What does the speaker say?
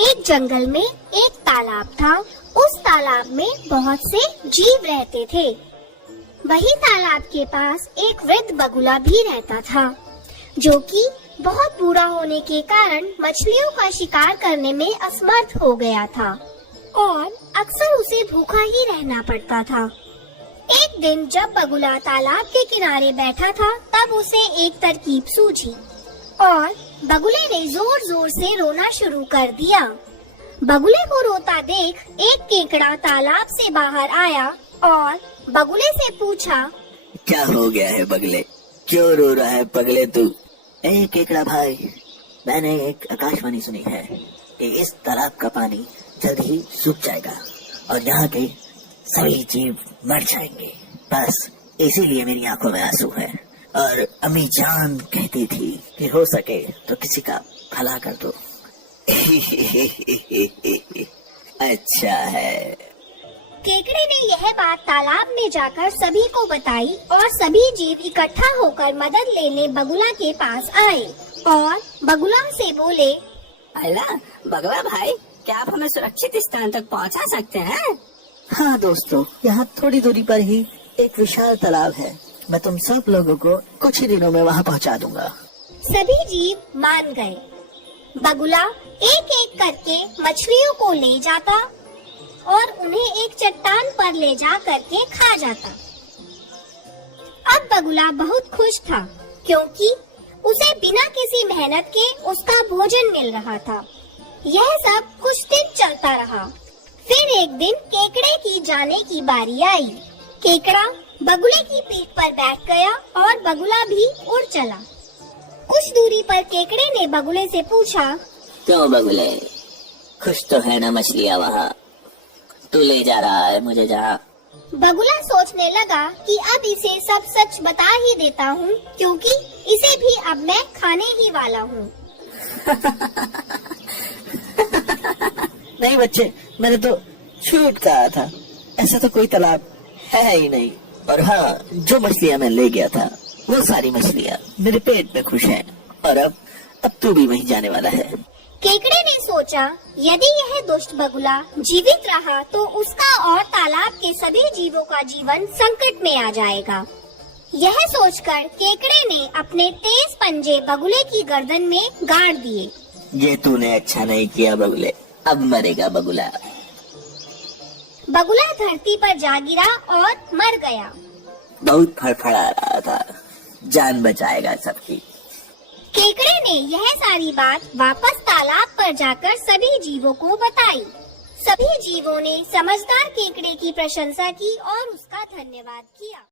एक जंगल में एक तालाब था। उस तालाब में बहुत से जीव रहते थे। वही तालाब के पास एक वृद्ध बगुला भी रहता था, जो कि बहुत बूढ़ा होने के कारण मछलियों का शिकार करने में असमर्थ हो गया था और अक्सर उसे भूखा ही रहना पड़ता था। एक दिन जब बगुला तालाब के किनारे बैठा था, तब उसे एक तरकीब सूझी और बगुले ने जोर जोर से रोना शुरू कर दिया। बगुले को रोता देख एक केकड़ा तालाब से बाहर आया और बगुले से पूछा, क्या हो गया है बगले, क्यों रो रहा है पगले तू? ए केकड़ा भाई, मैंने एक आकाशवाणी सुनी है कि इस तालाब का पानी जल्द ही सूख जाएगा और यहाँ के सभी जीव मर जाएंगे। बस इसीलिए मेरी आंखों में आंसू है और अम्मी जान कहती थी कि हो सके तो किसी का भला कर दो। अच्छा है। केकड़े ने यह बात तालाब में जाकर सभी को बताई और सभी जीव इकट्ठा होकर मदद लेने बगुला के पास आए और बगुला से बोले, अला बगला भाई, क्या आप हमें सुरक्षित स्थान तक पहुंचा सकते हैं? हाँ दोस्तों, यहाँ थोड़ी दूरी पर ही एक विशाल तालाब है। मैं तुम सब लोगों को कुछ ही दिनों में वहाँ पहुँचा दूंगा। सभी जीव मान गए। बगुला एक एक करके मछलियों को ले जाता और उन्हें एक चट्टान पर ले जा करके खा जाता। अब बगुला बहुत खुश था, क्योंकि उसे बिना किसी मेहनत के उसका भोजन मिल रहा था। यह सब कुछ दिन चलता रहा। फिर एक दिन केकड़े की जाने की बारी आई। केकड़ा बगुले की पीठ पर बैठ गया और बगुला भी उड़ चला। कुछ दूरी पर केकड़े ने बगुले से पूछा, क्यों बगुले, खुश तो है ना मछलियाँ वहाँ? तू ले जा रहा है मुझे जहाँ। बगुला सोचने लगा कि अब इसे सब सच बता ही देता हूँ, क्योंकि इसे भी अब मैं खाने ही वाला हूँ। नहीं बच्चे, मैंने तो झूठ कहा था। ऐसा तो कोई तालाब है ही नहीं। और हाँ, जो मछलियाँ मैं ले गया था वो सारी मछलियाँ मेरे पेट में खुश हैं। और अब तू भी वहीं जाने वाला है। केकड़े ने सोचा, यदि यह दुष्ट बगुला जीवित रहा तो उसका और तालाब के सभी जीवों का जीवन संकट में आ जाएगा। यह सोचकर केकड़े ने अपने तेज पंजे बगुले की गर्दन में गाड़ दिए। ये तूने अच्छा नहीं किया बगुले, अब मरेगा बगुला। बगुला धरती पर जा गिरा और मर गया। बहुत फड़फड़ा रहा था, जान बचाएगा सबकी। केकड़े ने यह सारी बात वापस तालाब पर जाकर सभी जीवों को बताई। सभी जीवों ने समझदार केकड़े की प्रशंसा की और उसका धन्यवाद किया।